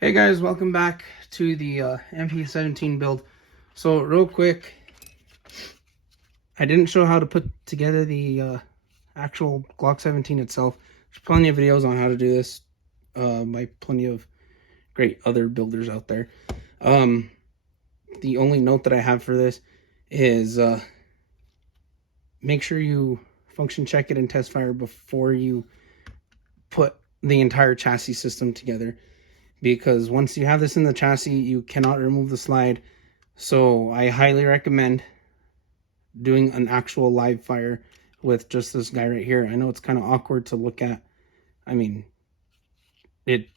Hey guys, welcome back to the MP-17 build. So real quick, I didn't show how to put together the actual Glock 17 itself. There's plenty of videos on how to do this by plenty of great other builders out there. The only note that I have for this is make sure you function check it and test fire before you put the entire chassis system together. Because once you have this in the chassis, you cannot remove the slide. So I highly recommend doing an actual live fire with just this guy right here. I know it's kind of awkward to look at. I mean, it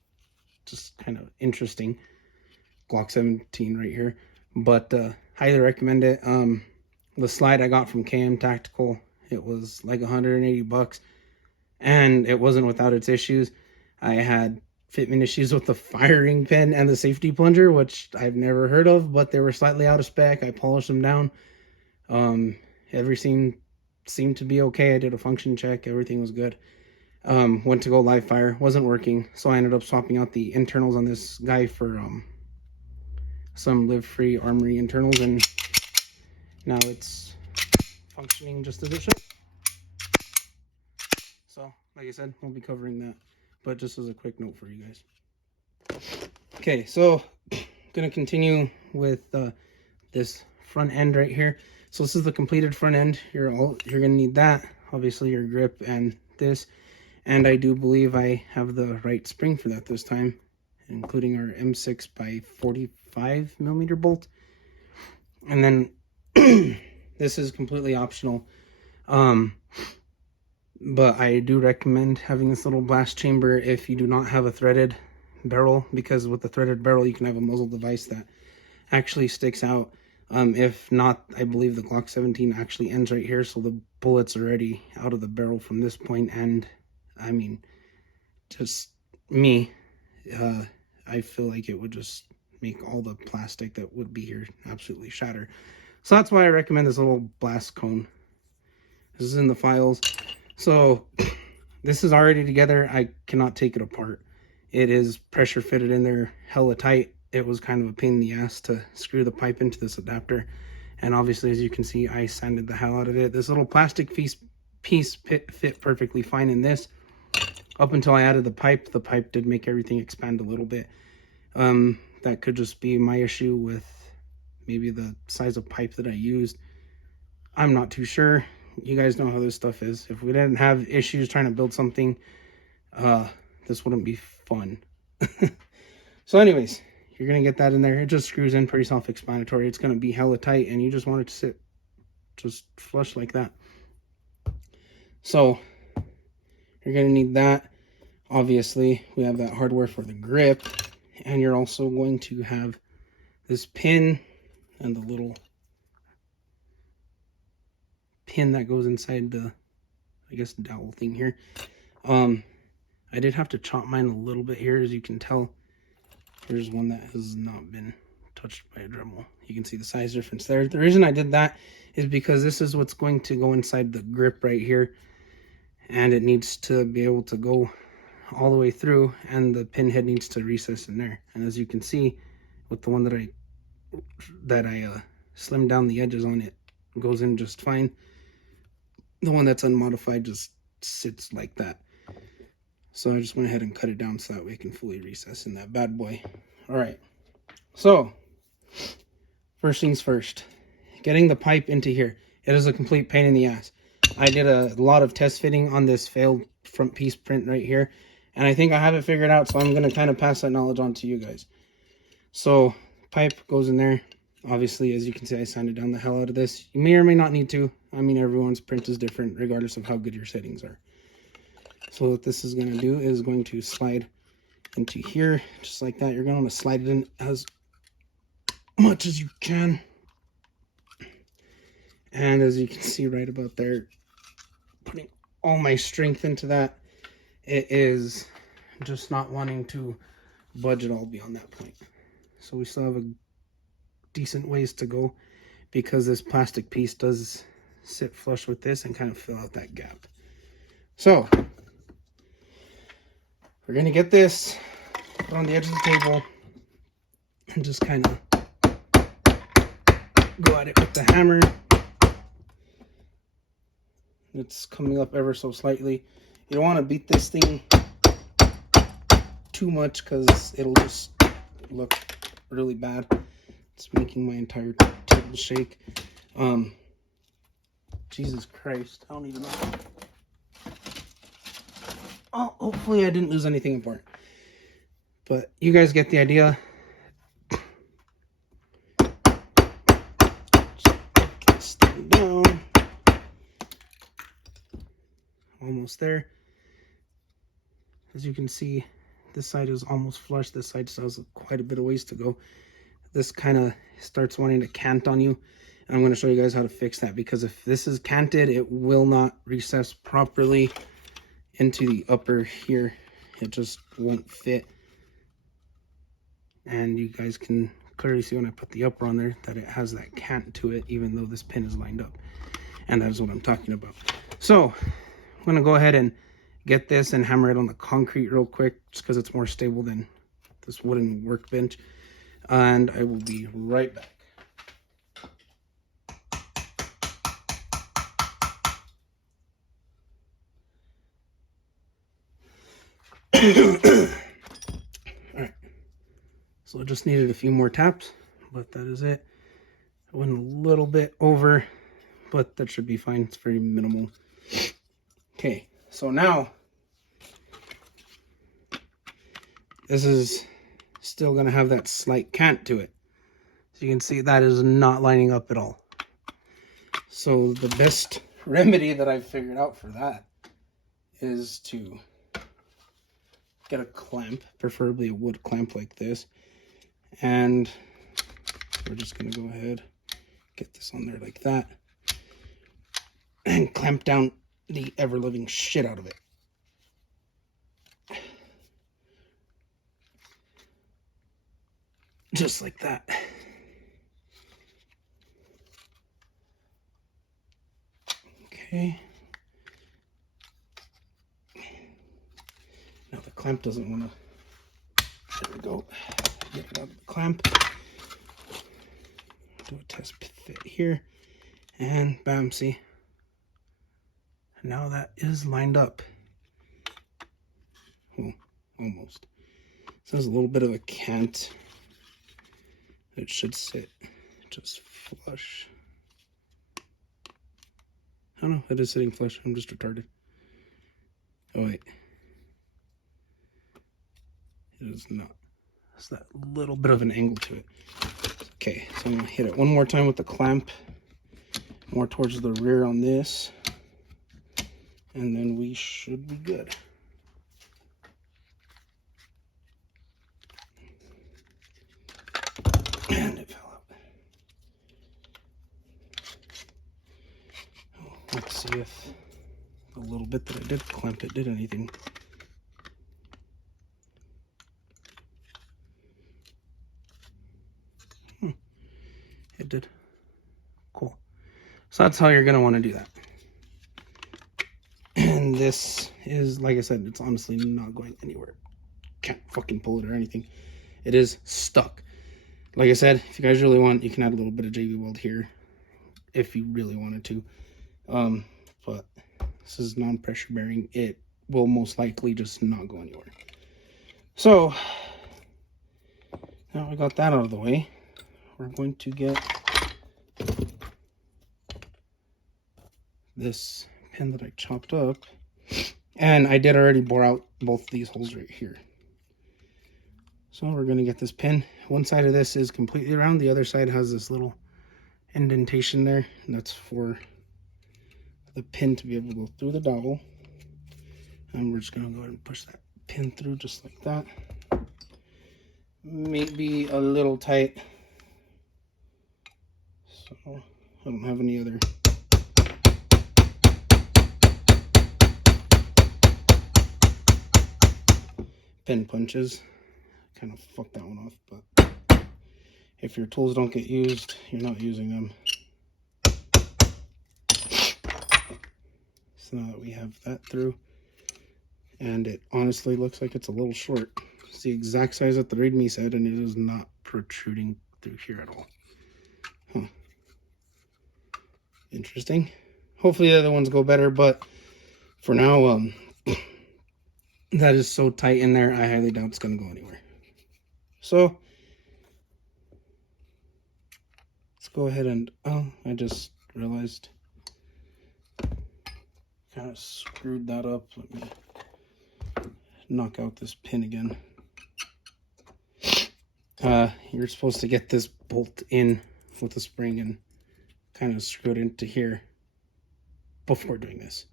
just kind of interesting. Glock 17 right here. But highly recommend it. The slide I got from KM Tactical, it was like 180 bucks. And it wasn't without its issues. I had fitment issues with the firing pin and the safety plunger, which I've never heard of, but they were slightly out of spec. I polished them down. Everything seemed to be okay. I did a function check. Everything was good. Went to go live fire. Wasn't working. So I ended up swapping out the internals on this guy for some live-free armory internals, and now it's functioning just as it should. So, like I said, we'll be covering that. But just as a quick note for you guys. Okay, so gonna continue with this front end right here. So this is the completed front end. You're gonna need that, obviously your grip and this. And I do believe I have the right spring for that this time, including our M6 by 45 millimeter bolt. And then this is completely optional. But I do recommend having this little blast chamber if you do not have a threaded barrel, because with the threaded barrel you can have a muzzle device that actually sticks out. If not, I believe the Glock 17 actually ends right here, so the bullet's already out of the barrel from this point. And I mean, just me, I feel like it would just make all the plastic that would be here absolutely shatter. So that's why I recommend this little blast cone. This is in the files. So this is already together. I cannot take it apart. It is pressure fitted in there hella tight. It was kind of a pain in the ass to screw the pipe into this adapter. And obviously, as you can see, I sanded the hell out of it. This little plastic piece fit perfectly fine in this. Up until I added the pipe did make everything expand a little bit. That could just be my issue with maybe the size of pipe that I used. I'm not too sure. You guys know how this stuff is. If we didn't have issues trying to build something, this wouldn't be fun. So anyways, you're going to get that in there. It just screws in, pretty self-explanatory. It's going to be hella tight, and you just want it to sit just flush like that. So you're going to need that. Obviously, we have that hardware for the grip, and you're also going to have this pin and the little pin that goes inside the, I guess, dowel thing here. I did have to chop mine a little bit here. As you can tell, here's one that has not been touched by a Dremel. You can see the size difference there. The reason I did that is because this is what's going to go inside the grip right here, and it needs to be able to go all the way through, and the pin head needs to recess in there. And as you can see, with the one that I slimmed down the edges on, it goes in just fine. The one that's unmodified just sits like that. So I just went ahead and cut it down so that way it can fully recess in that bad boy. All right. So first things first, getting the pipe into here. It is a complete pain in the ass. I did a lot of test fitting on this failed front piece print right here, and I think I have it figured out, so I'm going to kind of pass that knowledge on to you guys. So pipe goes in there. Obviously, as you can see, I sanded down the hell out of this. You may or may not need to. I mean, everyone's print is different regardless of how good your settings are. So what this is going to do is going to slide into here just like that. You're going to want to slide it in as much as you can. And as you can see right about there, putting all my strength into that, it is just not wanting to budge at all beyond that point. So we still have a decent ways to go, because this plastic piece does sit flush with this and kind of fill out that gap. So we're going to get this put on the edge of the table, and just kind of go at it with the hammer. It's coming up ever so slightly. You don't want to beat this thing too much because it'll just look really bad. It's making my entire table shake. Jesus Christ, I don't even know. Oh, hopefully I didn't lose anything apart. But you guys get the idea. Get this thing down. Almost there. As you can see, this side is almost flush. This side still has quite a bit of ways to go. This kind of starts wanting to cant on you. And I'm going to show you guys how to fix that, because if this is canted, it will not recess properly into the upper here. It just won't fit. And you guys can clearly see when I put the upper on there that it has that cant to it, even though this pin is lined up. And that's what I'm talking about. So I'm going to go ahead and get this and hammer it on the concrete real quick, just because it's more stable than this wooden workbench. And I will be right back. Alright, so I just needed a few more taps, but that is it. I went a little bit over, but that should be fine. It's very minimal. Okay, so now this is still going to have that slight cant to it. So you can see that is not lining up at all. So the best remedy that I've figured out for that is to get a clamp, preferably a wood clamp like this. And we're just going to go ahead, get this on there like that, and clamp down the ever-living shit out of it. Just like that. Okay. Now the clamp doesn't want to, there we go, get it out of the clamp. Do a test fit here, and bam, see? Now that is lined up. Oh, almost. So there's a little bit of a cant. It should sit just flush. Oh no, it is sitting flush. I'm just retarded. Oh wait. It is not. It's that little bit of an angle to it. Okay, so I'm gonna hit it one more time with the clamp, more towards the rear on this, and then we should be good. And it fell out. Oh, let's see if the little bit that I did clamp it did anything. It did. Cool. So that's how you're going to want to do that. And this is, like I said, it's honestly not going anywhere. Can't fucking pull it or anything. It is stuck. Like I said, if you guys really want, you can add a little bit of JB Weld here if you really wanted to. But this is non-pressure bearing. It will most likely just not go anywhere. So now I got that out of the way, we're going to get this pin that I chopped up, and I did already bore out both these holes right here. So we're going to get this pin. One side of this is completely round, the other side has this little indentation there, and that's for the pin to be able to go through the dowel. And we're just going to go ahead and push that pin through just like that. Maybe a little tight, so I don't have any other pin punches. Kind of fucked that one off, but if your tools don't get used, you're not using them. So now that we have that through, and it honestly looks like it's a little short. It's the exact size that the readme said, and it is not protruding through here at all. Huh. Interesting. Hopefully the other ones go better, but for now, that is so tight in there, I highly doubt it's going to go anywhere. So, let's go ahead and, oh, I just realized, kind of screwed that up. Let me knock out this pin again. You're supposed to get this bolt in with the spring and kind of screw it into here before doing this.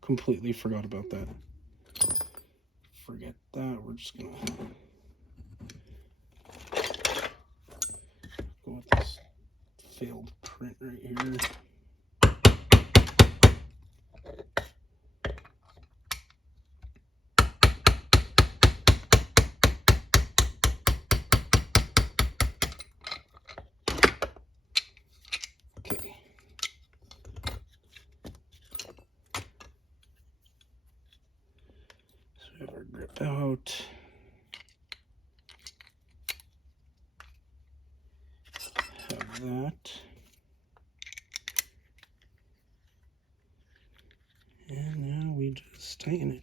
Completely forgot about that. Forget that. We're just gonna go with this failed print right here. Okay. So we have our grip out. Have that. And now we just tighten it.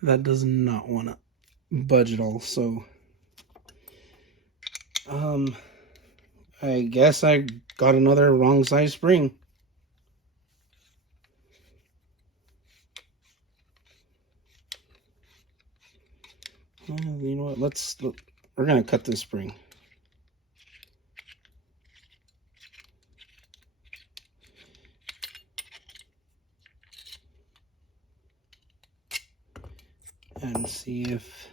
That does not want to budge at all, so I guess I got another wrong size spring. You know what, we're gonna cut this spring. And see if,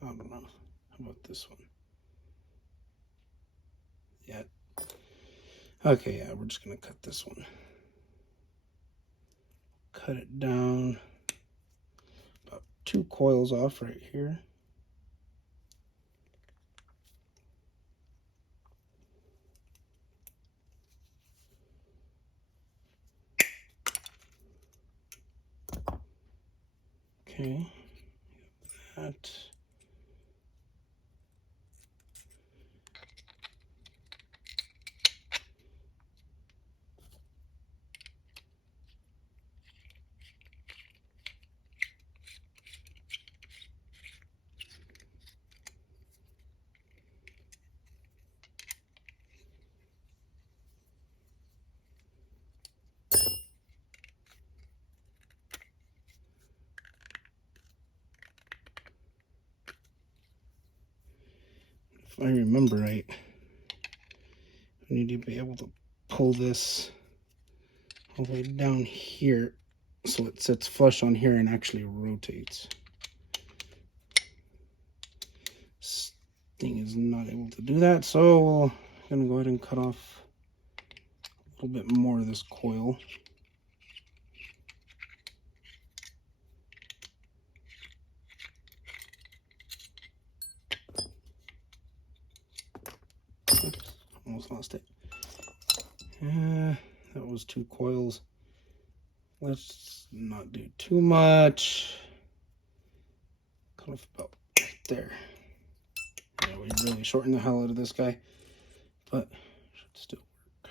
I don't know, how about this one? Yeah. Okay, yeah, we're just gonna cut this one. Cut it down about 2 coils off right here. Okay, that. If I remember right, I need to be able to pull this all the way down here so it sits flush on here and actually rotates. This thing is not able to do that, so I'm gonna go ahead and cut off a little bit more of this coil. Oops, almost lost it. That was 2 coils. Let's not do too much. Cut off about right there. Yeah, we really shortened the hell out of this guy, but should still work.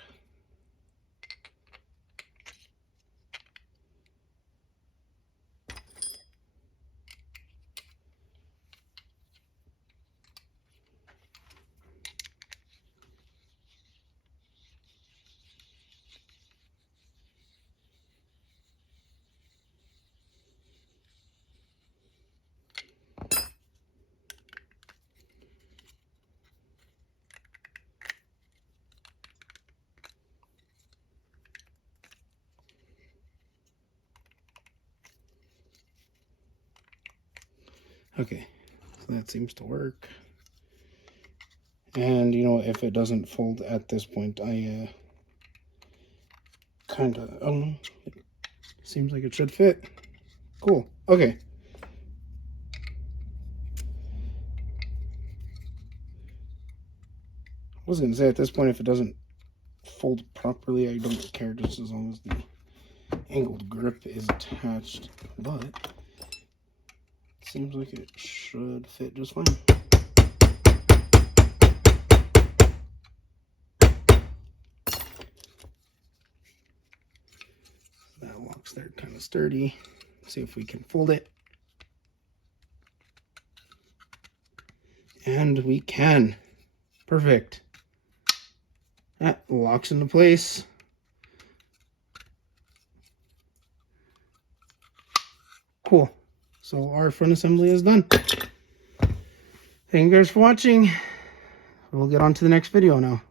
Okay, so that seems to work. And you know, if it doesn't fold at this point, I kind of, it seems like it should fit. Cool. Okay. I was gonna say at this point, if it doesn't fold properly, I don't care, just as long as the angled grip is attached. But it seems like it should fit just fine. That locks there kind of sturdy. Let's see if we can fold it. And we can. Perfect. That locks into place. Cool. So our front assembly is done. Thank you guys for watching. We'll get on to the next video now.